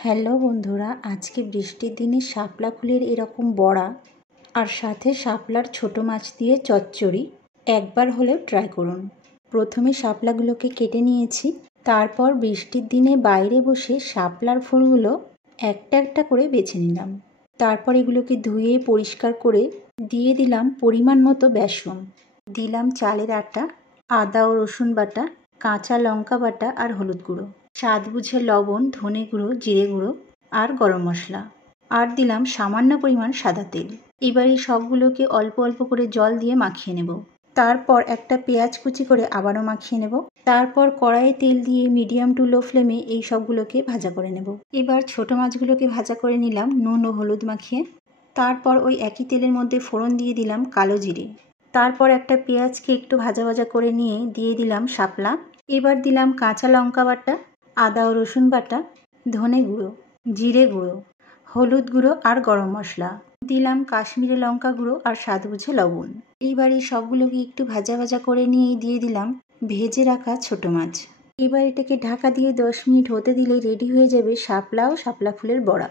Hello বন্ধুরা, আজকে বৃষ্টির দিনে শাপলা ফুলের এরকম বড়া আর সাথে শাপলার ছোট মাছ দিয়ে চচ্চড়ি একবার হলেও ট্রাই করুন। প্রথমে শাপলাগুলোকে কেটে নিয়েছি, তারপর বৃষ্টির দিনে বাইরে বসে শাপলার ফুলগুলো একটা একটা করে বেছে নিলাম। তারপর এগুলোকে ধুয়ে পরিষ্কার করে দিয়ে দিলাম পরিমাণ মতো বেসন, দিলাম চালের আটা, আদা ও রসুন বাটা, কাঁচা লঙ্কা বাটা আর হলুদ গুঁড়ো, স্বাদ বুঝে লবণ, ধনে গুঁড়ো, জিরে গুঁড়ো আর গরম মশলা, আর দিলাম সামান্য পরিমাণ সাদা তেল। এবার এই সবগুলোকে অল্প অল্প করে জল দিয়ে মাখিয়ে নেব। তারপর একটা পেঁয়াজ কুচি করে আবারও মাখিয়ে নেব। তারপর কড়াইয়ে তেল দিয়ে মিডিয়াম টু লো ফ্লেমে এই সবগুলোকে ভাজা করে নেব। এবার ছোট মাছগুলোকে ভাজা করে নিলাম নুন ও হলুদ মাখিয়ে। তারপর ওই একই তেলের মধ্যে ফোড়ন দিয়ে দিলাম কালো জিরে। তারপর একটা পেঁয়াজকে একটু ভাজা ভাজা করে নিয়ে দিয়ে দিলাম শাপলা। এবার দিলাম কাঁচা লঙ্কা বাটা, আদা ও রসুন বাটা, ধনে গুঁড়ো, জিরে গুঁড়ো, হলুদ গুঁড়ো আর গরম মশলা, দিলাম কাশ্মীরি লঙ্কা গুঁড়ো আর স্বাদ বুঝে লবণ। এইবার এই সবগুলোকে একটু ভাজা ভাজা করে নিয়ে দিয়ে দিলাম ভেজে রাখা ছোট মাছ। এবার এটাকে ঢাকা দিয়ে 10 মিনিট হতে দিলে রেডি হয়ে যাবে শাপলা ও শাপলা ফুলের বড়া।